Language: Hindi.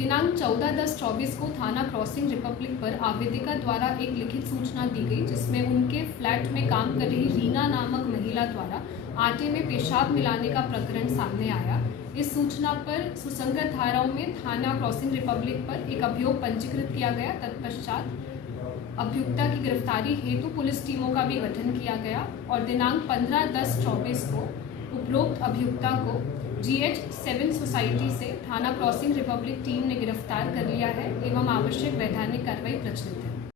दिनांक 14/10/24 को थाना क्रॉसिंग रिपब्लिक पर आवेदिका द्वारा एक लिखित सूचना दी गई, जिसमें उनके फ्लैट में काम कर रही रीना नामक महिला द्वारा आटे में पेशाब मिलाने का प्रकरण सामने आया। इस सूचना पर सुसंगत धाराओं में थाना क्रॉसिंग रिपब्लिक पर एक अभियोग पंजीकृत किया गया। तत्पश्चात अभियुक्ता की गिरफ्तारी हेतु पुलिस टीमों का भी गठन किया गया और दिनांक 15/10/24 को उपरोक्त अभियुक्ता को GH7 सोसाइटी से थाना क्रॉसिंग रिपब्लिक टीम ने गिरफ्तार कर लिया है एवं आवश्यक वैधानिक कार्रवाई प्रचलित है।